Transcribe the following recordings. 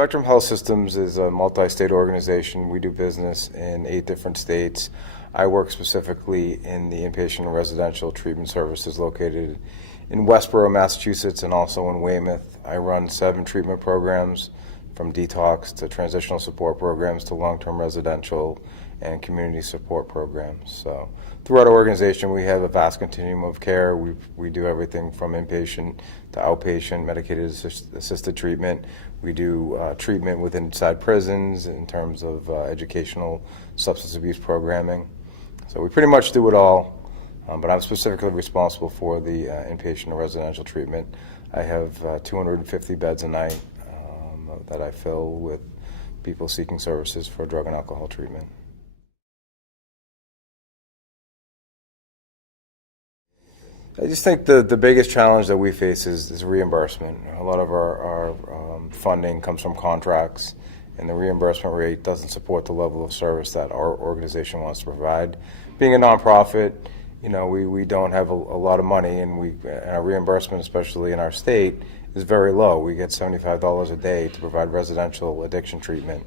Spectrum Health Systems is a multi-state organization. We do business in 8 different states. I work specifically in the inpatient and residential treatment services located in Westborough, Massachusetts, and also in Weymouth. I run 7 treatment programs, from detox to transitional support programs to long-term residential and community support programs. So throughout our organization, we have a vast continuum of care. We do everything from inpatient to outpatient, medicated assisted treatment. We do treatment within inside prisons in terms of educational substance abuse programming. So we pretty much do it all, but I'm specifically responsible for the inpatient and residential treatment. I have 250 beds a night that I fill with people seeking services for drug and alcohol treatment. I just think the biggest challenge that we face is reimbursement. A lot of our funding comes from contracts, and the reimbursement rate doesn't support the level of service that our organization wants to provide. Being a nonprofit, we don't have a lot of money, and our reimbursement, especially in our state, is very low. We get $75 a day to provide residential addiction treatment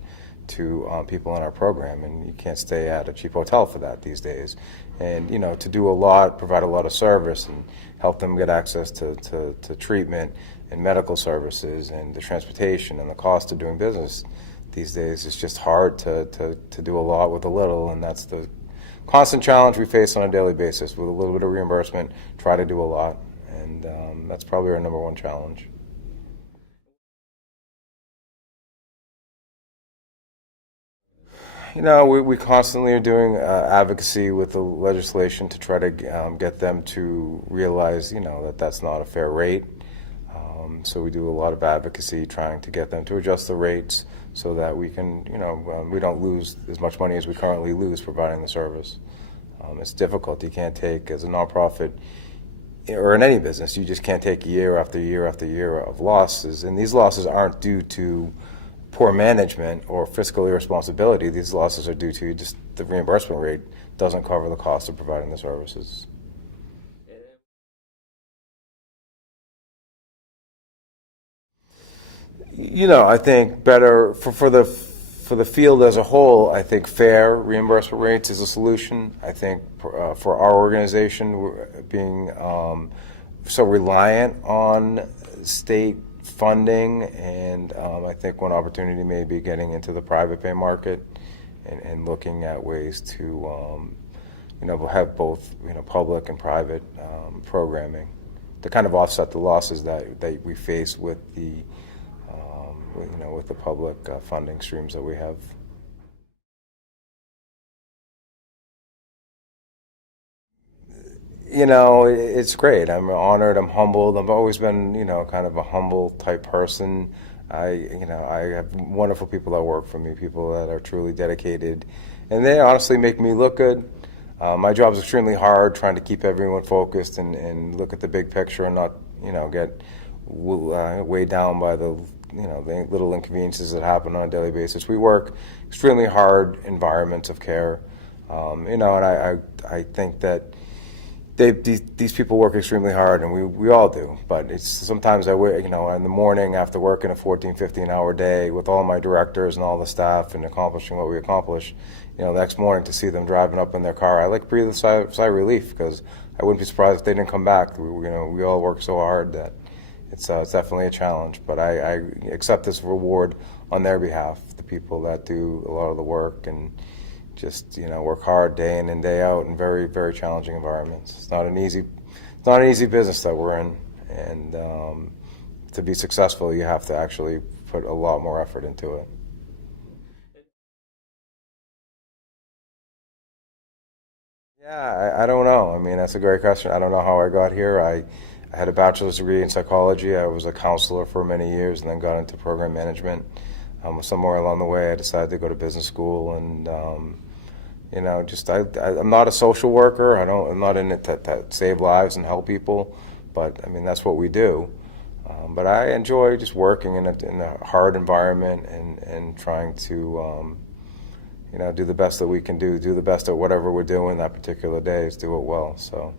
to people in our program, and you can't stay at a cheap hotel for that these days. And to do a lot, provide a lot of service and help them get access to treatment and medical services and the transportation and the cost of doing business these days, it's just hard to do a lot with a little, and that's the constant challenge we face on a daily basis. With a little bit of reimbursement, try to do a lot, and that's probably our number one challenge. We constantly are doing advocacy with the legislation to try to get them to realize, that that's not a fair rate. So we do a lot of advocacy trying to get them to adjust the rates so that we can, we don't lose as much money as we currently lose providing the service. It's difficult. You can't take, as a nonprofit or in any business, you just can't take year after year after year of losses. And these losses aren't due to poor management or fiscal irresponsibility. These losses are due to just the reimbursement rate doesn't cover the cost of providing the services. I think better for the field as a whole, I think fair reimbursement rates is a solution. I think for our organization, being so reliant on state funding, and I think one opportunity may be getting into the private pay market and looking at ways to have both public and private programming to kind of offset the losses that we face with the with the public funding streams that we have. It's great. I'm honored. I'm humbled. I've always been, kind of a humble type person. I have wonderful people that work for me, people that are truly dedicated, and they honestly make me look good. My job is extremely hard, trying to keep everyone focused and look at the big picture and not, get weighed down by the little inconveniences that happen on a daily basis. We work extremely hard environments of care, and I think that these people work extremely hard, and we all do. But it's sometimes in the morning after working a 14, 15-hour day with all my directors and all the staff and accomplishing what we accomplish, the next morning to see them driving up in their car, I like breathe a sigh of relief, because I wouldn't be surprised if they didn't come back. We all work so hard that it's definitely a challenge. But I accept this reward on their behalf, the people that do a lot of the work and just work hard day in and day out in very, very challenging environments. It's not an easy business that we're in, and to be successful, you have to actually put a lot more effort into it. Yeah, I don't know. I mean, that's a great question. I don't know how I got here. I had a bachelor's degree in psychology. I was a counselor for many years and then got into program management. Somewhere along the way, I decided to go to business school, and I'm not a social worker. I'm not in it to save lives and help people, but I mean that's what we do. But I enjoy just working in a hard environment and trying to do the best that we can do the best at whatever we're doing that particular day, is do it well. So.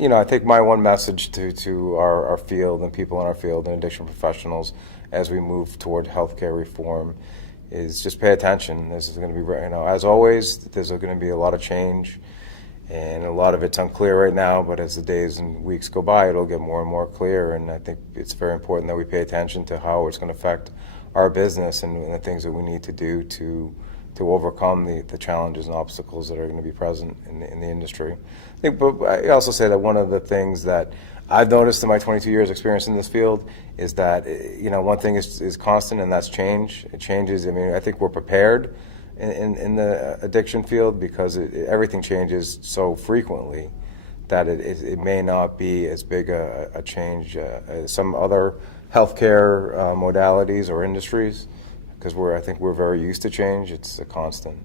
I think my one message to our field and people in our field and addiction professionals as we move toward healthcare reform is just pay attention. This is going to be, as always, there's going to be a lot of change, and a lot of it's unclear right now, but as the days and weeks go by, it'll get more and more clear, and I think it's very important that we pay attention to how it's going to affect our business and the things that we need to do to overcome the challenges and obstacles that are going to be present in the industry. But I also say that one of the things that I've noticed in my 22 years experience in this field is that, one thing is constant, and that's change. It changes. I mean, I think we're prepared in the addiction field because everything changes so frequently that it may not be as big a change as some other healthcare modalities or industries, because I think we're very used to change. It's a constant.